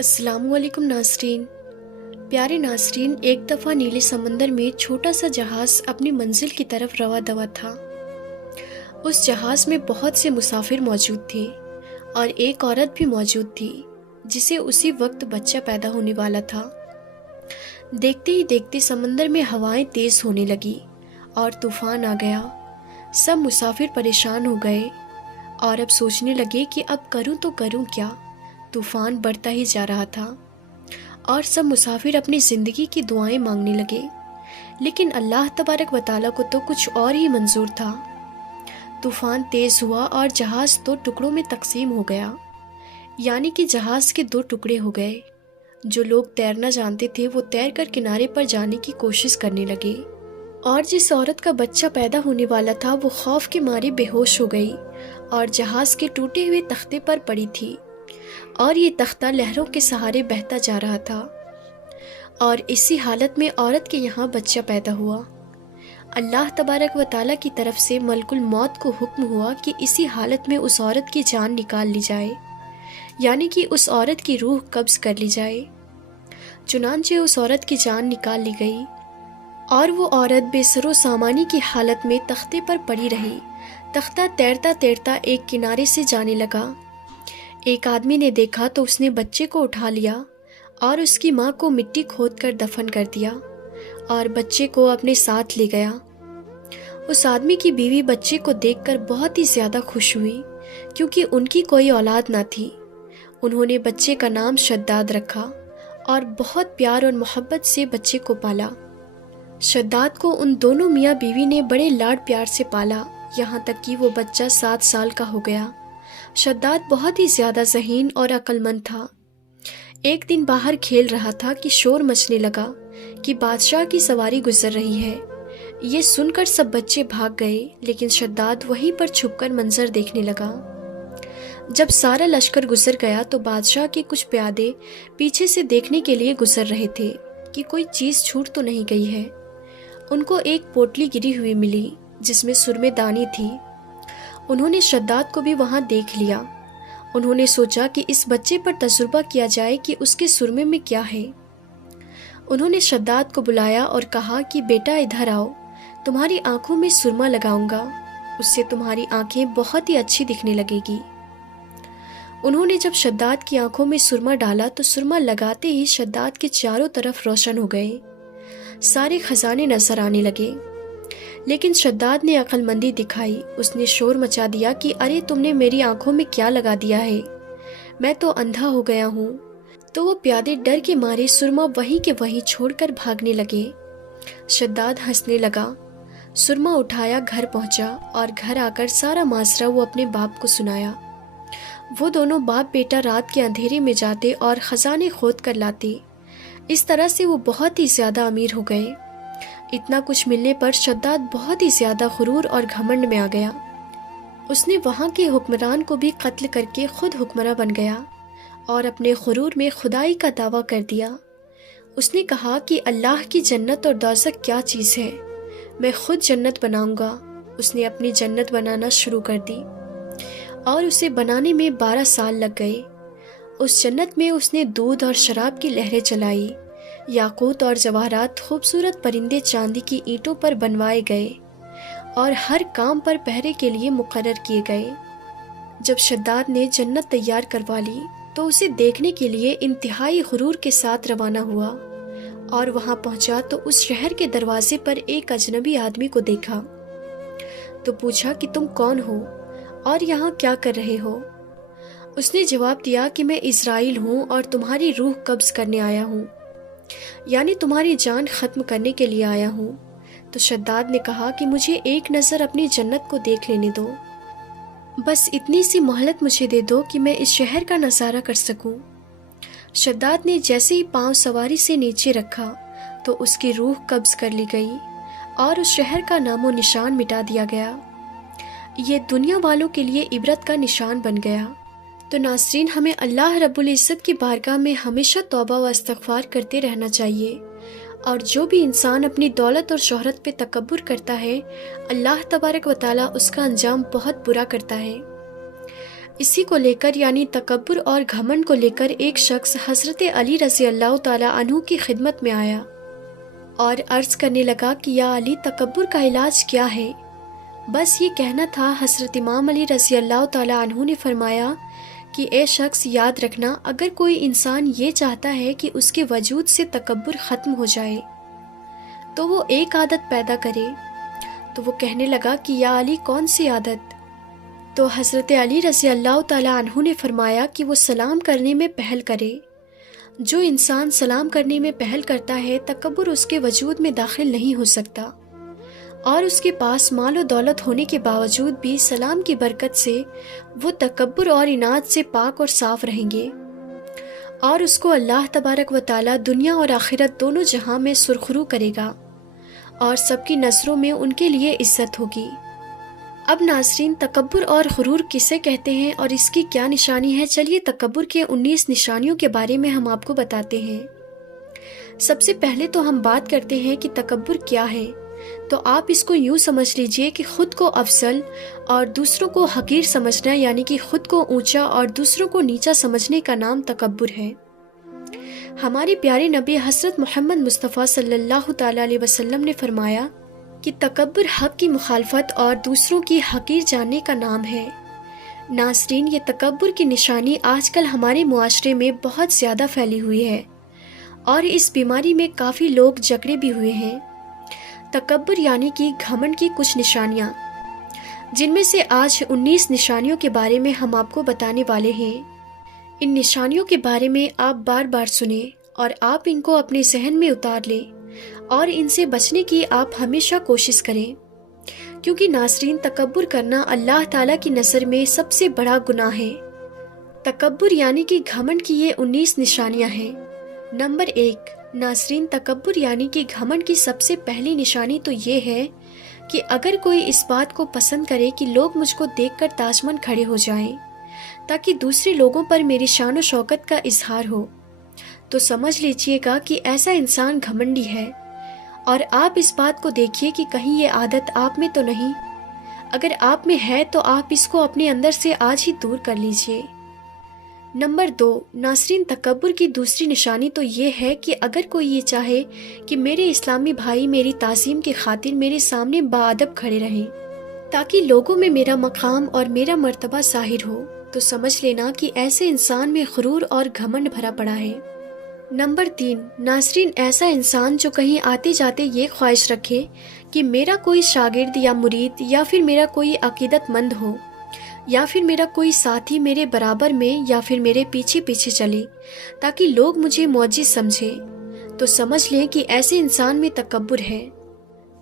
अस्सलामु अलैकुम नाज़रीन। प्यारे नाज़रीन, एक दफ़ा नीले समंदर में छोटा सा जहाज़ अपनी मंजिल की तरफ रवा दवा था। उस जहाज़ में बहुत से मुसाफिर मौजूद थे और एक औरत भी मौजूद थी जिसे उसी वक्त बच्चा पैदा होने वाला था। देखते ही देखते समंदर में हवाएं तेज़ होने लगी और तूफ़ान आ गया। सब मुसाफिर परेशान हो गए और अब सोचने लगे कि अब करूं तो करूं क्या। तूफ़ान बढ़ता ही जा रहा था और सब मुसाफिर अपनी ज़िंदगी की दुआएं मांगने लगे, लेकिन अल्लाह तबारक व तआला को तो कुछ और ही मंजूर था। तूफ़ान तेज़ हुआ और जहाज़ दो टुकड़ों में तकसीम हो गया, यानी कि जहाज़ के दो टुकड़े हो गए। जो लोग तैरना जानते थे वो तैर कर किनारे पर जाने की कोशिश करने लगे और जिस औरत का बच्चा पैदा होने वाला था वो खौफ के मारे बेहोश हो गई और जहाज़ के टूटे हुए तख्ते पर पड़ी थी और ये तख्ता लहरों के सहारे बहता जा रहा था। और इसी हालत में औरत के यहाँ बच्चा पैदा हुआ। अल्लाह तबारक व ताला की तरफ से मलकुल मौत को हुक्म हुआ कि इसी हालत में उस औरत की जान निकाल ली जाए, यानी कि उस औरत की रूह कब्ज़ कर ली जाए। चुनांचे उस औरत की जान निकाल ली गई और वो औरत बेसरो सामानी की हालत में तख्ते पर पड़ी रही। तख्ता तैरता तैरता एक किनारे से जाने लगा। एक आदमी ने देखा तो उसने बच्चे को उठा लिया और उसकी माँ को मिट्टी खोदकर दफन कर दिया और बच्चे को अपने साथ ले गया। उस आदमी की बीवी बच्चे को देखकर बहुत ही ज़्यादा खुश हुई, क्योंकि उनकी कोई औलाद ना थी। उन्होंने बच्चे का नाम शद्दाद रखा और बहुत प्यार और मोहब्बत से बच्चे को पाला। शद्दाद को उन दोनों मियाँ बीवी ने बड़े लाड प्यार से पाला, यहाँ तक कि वो बच्चा 7 साल का हो गया। शद्दाद बहुत ही ज़्यादा ज़हीन और अक्लमंद था। एक दिन बाहर खेल रहा था कि शोर मचने लगा कि बादशाह की सवारी गुजर रही है। ये सुनकर सब बच्चे भाग गए, लेकिन शद्दाद वहीं पर छुपकर मंजर देखने लगा। जब सारा लश्कर गुजर गया तो बादशाह के कुछ प्यादे पीछे से देखने के लिए गुजर रहे थे कि कोई चीज़ छूट तो नहीं गई है। उनको एक पोटली गिरी हुई मिली जिसमें सुरमे दानी थी। उन्होंने शद्दाद को भी वहां देख लिया। उन्होंने सोचा कि इस बच्चे पर तजुर्बा किया जाए कि उसके सुरमे में क्या है। उन्होंने शद्दाद को बुलाया और कहा कि बेटा इधर आओ, तुम्हारी आंखों में सुरमा लगाऊंगा, उससे तुम्हारी आंखें बहुत ही अच्छी दिखने लगेगी। उन्होंने जब शद्दाद की आंखों में सुरमा डाला तो सुरमा लगाते ही शद्दाद के चारों तरफ रोशन हो गए, सारे खजाने नजर आने लगे। लेकिन शद्दाद ने अक्लमंदी दिखाई। उसने शोर मचा दिया कि अरे तुमने मेरी आंखों में क्या लगा दिया है, मैं तो अंधा हो गया हूँ। तो वो प्यादे डर के मारे सुरमा वहीं के वहीं छोड़कर भागने लगे। शद्दाद हंसने लगा, सुरमा उठाया, घर पहुंचा और घर आकर सारा माजरा वो अपने बाप को सुनाया। वो दोनों बाप बेटा रात के अंधेरे में जाते और खजाने खोद कर लाते। इस तरह से वो बहुत ही ज़्यादा अमीर हो गए। इतना कुछ मिलने पर शद्दाद बहुत ही ज़्यादा गुरूर और घमंड में आ गया। उसने वहाँ के हुक्मरान को भी कत्ल करके खुद हुक्मरान बन गया और अपने गुरूर में खुदाई का दावा कर दिया। उसने कहा कि अल्लाह की जन्नत और दोज़ख क्या चीज़ है, मैं खुद जन्नत बनाऊंगा। उसने अपनी जन्नत बनाना शुरू कर दी और उसे बनाने में 12 साल लग गए। उस जन्नत में उसने दूध और शराब की लहरें चलाई। याकूत और जवाहरात खूबसूरत परिंदे चांदी की ईंटों पर बनवाए गए और हर काम पर पहरे के लिए मुकर्रर किए गए। जब शद्दाद ने जन्नत तैयार करवा ली तो उसे देखने के लिए इंतहाई गुरूर के साथ रवाना हुआ और वहां पहुंचा तो उस शहर के दरवाजे पर एक अजनबी आदमी को देखा। तो पूछा कि तुम कौन हो और यहाँ क्या कर रहे हो। उसने जवाब दिया कि मैं इज़राइल हूँ और तुम्हारी रूह कब्ज़ करने आया हूँ, यानी तुम्हारी जान ख़त्म करने के लिए आया हूँ। तो शद्दाद ने कहा कि मुझे एक नज़र अपनी जन्नत को देख लेने दो, बस इतनी सी मोहलत मुझे दे दो कि मैं इस शहर का नज़ारा कर सकूँ। शद्दाद ने जैसे ही पांव सवारी से नीचे रखा तो उसकी रूह कब्ज़ कर ली गई और उस शहर का नामो निशान मिटा दिया गया। ये दुनिया वालों के लिए इबरत का निशान बन गया। तो नाज़रीन, हमें अल्लाह रब्बुल इज़्ज़त की बारगाह में हमेशा तौबा व इस्तिग़फ़ार करते रहना चाहिए। और जो भी इंसान अपनी दौलत और शोहरत पे तकब्बुर करता है, अल्लाह तबारक व तआला उसका अंजाम बहुत बुरा करता है। इसी को लेकर यानी तकब्बुर और घमंड को लेकर एक शख्स हज़रत अली रज़ी अल्लाह ताला अन्हु की खिदमत में आया और अर्ज़ करने लगा कि या अली, तकब्बुर का इलाज क्या है? बस ये कहना था। हज़रत इमाम अली रज़ी अल्लाह ताला अन्हु ने फरमाया कि ए शख्स, याद रखना, अगर कोई इंसान ये चाहता है कि उसके वजूद से तकब्बुर ख़त्म हो जाए तो वो एक आदत पैदा करे। तो वो कहने लगा कि या अली, कौन सी आदत? तो हज़रत अली रज़ी अल्लाह ताला अन्हु ने फरमाया कि वो सलाम करने में पहल करे। जो इंसान सलाम करने में पहल करता है, तकब्बुर उसके वजूद में दाखिल नहीं हो सकता और उसके पास माल और दौलत होने के बावजूद भी सलाम की बरकत से वो तकब्बुर और इनाद से पाक और साफ रहेंगे और उसको अल्लाह तबारक व तआला दुनिया और आखिरत दोनों जहां में सुरखरू करेगा और सबकी नज़रों में उनके लिए इज्जत होगी। अब नाज़रीन, तकब्बुर और गुरूर किसे कहते हैं और इसकी क्या निशानी है? चलिए तकब्बुर के 19 निशानियों के बारे में हम आपको बताते हैं। सबसे पहले तो हम बात करते हैं कि तकब्बुर क्या है। तो आप इसको यूँ समझ लीजिए कि खुद को अफजल और दूसरों को हकीर समझना, यानी कि खुद को ऊंचा और दूसरों को नीचा समझने का नाम तकब्बुर है। हमारे प्यारे नबी हज़रत मोहम्मद मुस्तफ़ा सल्लल्लाहु ताला अलैहि वसल्लम ने फरमाया कि तकब्बुर हक़ की मुखालफत और दूसरों की हकीर जानने का नाम है। नाज़रीन, ये तकब्बुर की निशानी आजकल हमारे मुआशरे में बहुत ज़्यादा फैली हुई है और इस बीमारी में काफ़ी लोग जकड़े भी हुए हैं। तकब्बुर यानी कि घमंड की कुछ निशानियाँ, जिनमें से आज 19 निशानियों के बारे में हम आपको बताने वाले हैं। इन निशानियों के बारे में आप बार बार सुने और आप इनको अपने जहन में उतार लें और इनसे बचने की आप हमेशा कोशिश करें, क्योंकि नाज़रीन, तकब्बुर करना अल्लाह ताला की नज़र में सबसे बड़ा गुनाह है। तकब्बुर यानी कि घमंड की ये 19 निशानियाँ हैं। नंबर 1, नाज़रीन, तकब्बुर यानी कि घमंड की सबसे पहली निशानी तो ये है कि अगर कोई इस बात को पसंद करे कि लोग मुझको देखकर ताजमन खड़े हो जाएं, ताकि दूसरे लोगों पर मेरी शान और शौकत का इजहार हो, तो समझ लीजिएगा कि ऐसा इंसान घमंडी है। और आप इस बात को देखिए कि कहीं ये आदत आप में तो नहीं। अगर आप में है तो आप इसको अपने अंदर से आज ही दूर कर लीजिए। नंबर 2, नाज़रीन, तकब्बुर की दूसरी निशानी तो ये है कि अगर कोई ये चाहे कि मेरे इस्लामी भाई मेरी ताज़ीम की खातिर मेरे सामने बाअदब खड़े रहें ताकि लोगों में मेरा मकाम और मेरा मर्तबा ज़ाहिर हो, तो समझ लेना कि ऐसे इंसान में गुरूर और घमंड भरा पड़ा है। नंबर 3, नाज़रीन, ऐसा इंसान जो कहीं आते जाते ये ख्वाहिश रखे कि मेरा कोई शागिर्द या मुरीद या फिर मेरा कोई अकीदतमंद हो या फिर मेरा कोई साथी मेरे बराबर में या फिर मेरे पीछे पीछे चले ताकि लोग मुझे मौजिज़ समझें, तो समझ लें कि ऐसे इंसान में तकब्बुर है।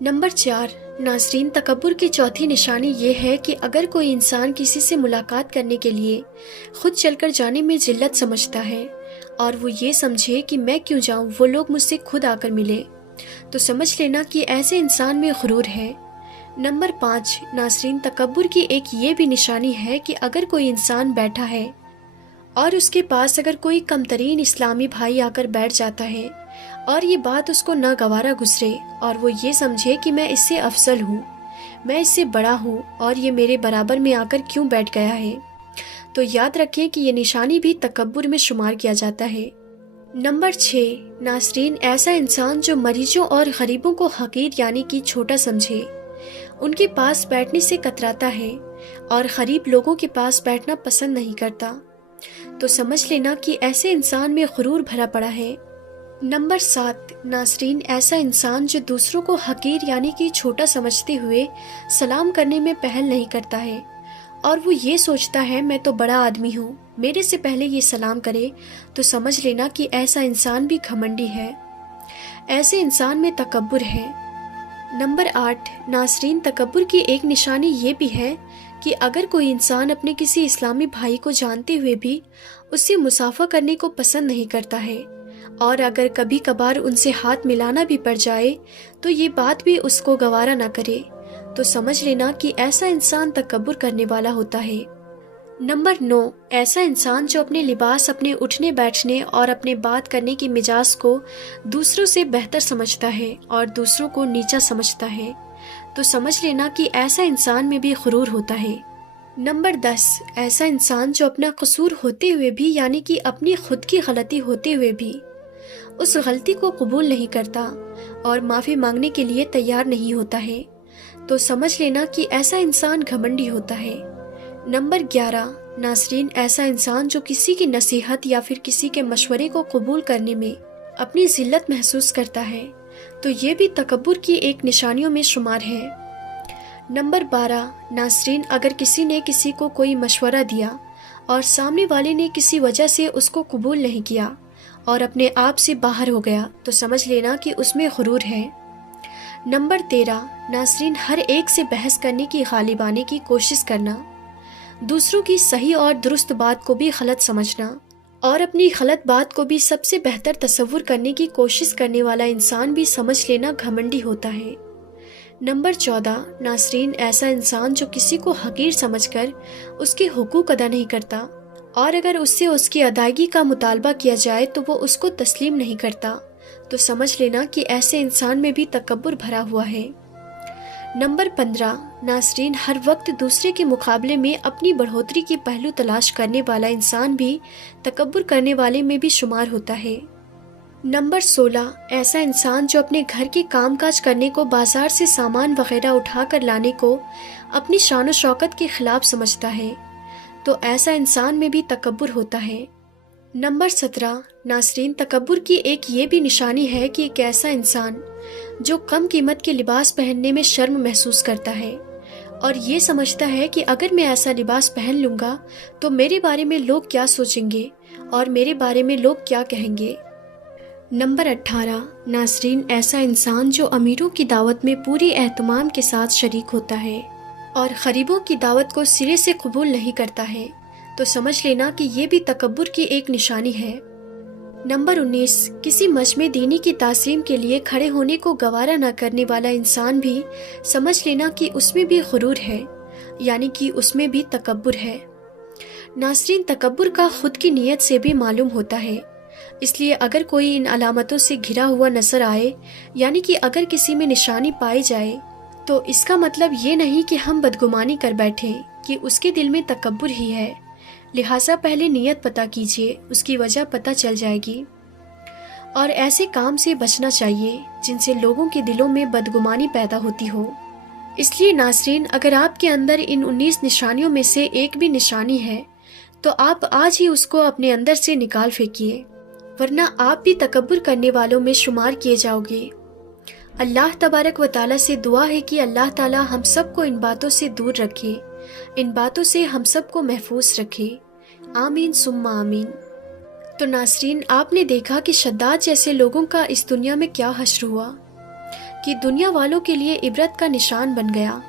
नंबर 4, नाज़रीन, तकब्बुर की चौथी निशानी ये है कि अगर कोई इंसान किसी से मुलाकात करने के लिए खुद चलकर जाने में जिल्लत समझता है और वो ये समझे कि मैं क्यों जाऊं, वो लोग मुझसे खुद आकर मिले, तो समझ लेना कि ऐसे इंसान में गुरूर है। नंबर 5, नाज़रीन, तकब्बुर की एक ये भी निशानी है कि अगर कोई इंसान बैठा है और उसके पास अगर कोई कमतरीन इस्लामी भाई आकर बैठ जाता है और ये बात उसको नागवारा गुजरे और वो ये समझे कि मैं इससे अफजल हूँ, मैं इससे बड़ा हूँ और ये मेरे बराबर में आकर क्यों बैठ गया है, तो याद रखें कि ये निशानी भी तकब्बुर में शुमार किया जाता है। नंबर 6, नाज़रीन, ऐसा इंसान जो मरीजों और गरीबों को हकीर यानी कि छोटा समझे, उनके पास बैठने से कतराता है और गरीब लोगों के पास बैठना पसंद नहीं करता, तो समझ लेना कि ऐसे इंसान में गुरूर भरा पड़ा है। नंबर 7, नाज़रीन, ऐसा इंसान जो दूसरों को हकीर यानी कि छोटा समझते हुए सलाम करने में पहल नहीं करता है और वो ये सोचता है मैं तो बड़ा आदमी हूँ, मेरे से पहले ये सलाम करे, तो समझ लेना कि ऐसा इंसान भी घमंडी है। ऐसे इंसान में तकब्बुर है। नंबर 8, नाज़रीन, तकब्बुर की एक निशानी ये भी है कि अगर कोई इंसान अपने किसी इस्लामी भाई को जानते हुए भी उससे मुसाफा करने को पसंद नहीं करता है और अगर कभी कभार उनसे हाथ मिलाना भी पड़ जाए तो ये बात भी उसको गवारा ना करे, तो समझ लेना कि ऐसा इंसान तकब्बुर करने वाला होता है। नंबर 9, ऐसा इंसान जो अपने लिबास, अपने उठने बैठने और अपने बात करने की मिजाज को दूसरों से बेहतर समझता है और दूसरों को नीचा समझता है, तो समझ लेना कि ऐसा इंसान में भी गुरूर होता है। नंबर 10, ऐसा इंसान जो अपना कसूर होते हुए भी यानी कि अपनी खुद की गलती होते हुए भी उस गलती को कबूल नहीं करता और माफ़ी मांगने के लिए तैयार नहीं होता है, तो समझ लेना कि ऐसा इंसान घमंडी होता है। नंबर 11, नाज़रीन, ऐसा इंसान जो किसी की नसीहत या फिर किसी के मशवरे को कबूल करने में अपनी ज़िल्लत महसूस करता है, तो ये भी तकब्बुर की एक निशानियों में शुमार है। नंबर 12, नाज़रीन, अगर किसी ने किसी को कोई मशवरा दिया और सामने वाले ने किसी वजह से उसको कबूल नहीं किया और अपने आप से बाहर हो गया, तो समझ लेना कि उसमें गुरूर है। नंबर 13, नाज़रीन, हर एक से बहस करने की गालिब आने की कोशिश करना, दूसरों की सही और दुरुस्त बात को भी गलत समझना और अपनी गलत बात को भी सबसे बेहतर तसव्वुर करने की कोशिश करने वाला इंसान भी समझ लेना घमंडी होता है। नंबर 14, नाज़रीन, ऐसा इंसान जो किसी को हकीर समझकर उसके हुकूक अदा नहीं करता और अगर उससे उसकी अदायगी का मुतालबा किया जाए तो वो उसको तस्लीम नहीं करता, तो समझ लेना कि ऐसे इंसान में भी तकब्बुर भरा हुआ है। नंबर 15, नाज़रीन, हर वक्त दूसरे के मुकाबले में अपनी बढ़ोतरी की पहलू तलाश करने वाला इंसान भी तकब्बुर करने वाले में भी शुमार होता है। नंबर 16, ऐसा इंसान जो अपने घर के कामकाज करने को, बाजार से सामान वगैरह उठा कर लाने को अपनी शान व शौकत के खिलाफ समझता है, तो ऐसा इंसान में भी तकब्बुर होता है। नंबर 17, नाज़रीन, तकब्बुर की एक ये भी निशानी है कि एक ऐसा इंसान जो कम कीमत के लिबास पहनने में शर्म महसूस करता है और ये समझता है कि अगर मैं ऐसा लिबास पहन लूँगा तो मेरे बारे में लोग क्या सोचेंगे और मेरे बारे में लोग क्या कहेंगे। नंबर 18, नाज़रीन, ऐसा इंसान जो अमीरों की दावत में पूरी एहतमाम के साथ शरीक होता है और गरीबों की दावत को सिरे से कबूल नहीं करता है, तो समझ लेना कि ये भी तकब्बुर की एक निशानी है। नंबर 19, किसी मजमे दीनी की तासीम के लिए खड़े होने को गवारा न करने वाला इंसान भी समझ लेना कि उसमें भी गुरूर है, यानी कि उसमें भी तकब्बुर है। नाज़रीन, तकब्बुर का खुद की नीयत से भी मालूम होता है, इसलिए अगर कोई इन अलामतों से घिरा हुआ नजर आए, यानी कि अगर किसी में निशानी पाई जाए, तो इसका मतलब ये नहीं कि हम बदगुमानी कर बैठें कि उसके दिल में तकब्बुर ही है। लिहाजा पहले नीयत पता कीजिए, उसकी वजह पता चल जाएगी। और ऐसे काम से बचना चाहिए जिनसे लोगों के दिलों में बदगुमानी पैदा होती हो। इसलिए नाज़रीन, अगर आपके अंदर इन 19 निशानियों में से एक भी निशानी है तो आप आज ही उसको अपने अंदर से निकाल फेंकिए, वरना आप भी तकब्बुर करने वालों में शुमार किए जाओगे। अल्लाह तबारक व ताला से दुआ है कि अल्लाह ताला हम सबको इन बातों से दूर रखे, इन बातों से हम सबको महफूज रखे। आमीन सुम्मा आमीन। तो नाज़रीन, आपने देखा कि शद्दाद जैसे लोगों का इस दुनिया में क्या हश्र हुआ कि दुनिया वालों के लिए इबरत का निशान बन गया।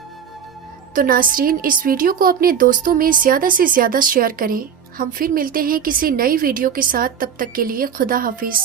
तो नाज़रीन, इस वीडियो को अपने दोस्तों में ज़्यादा से ज़्यादा शेयर करें। हम फिर मिलते हैं किसी नई वीडियो के साथ, तब तक के लिए खुदा हाफिज़।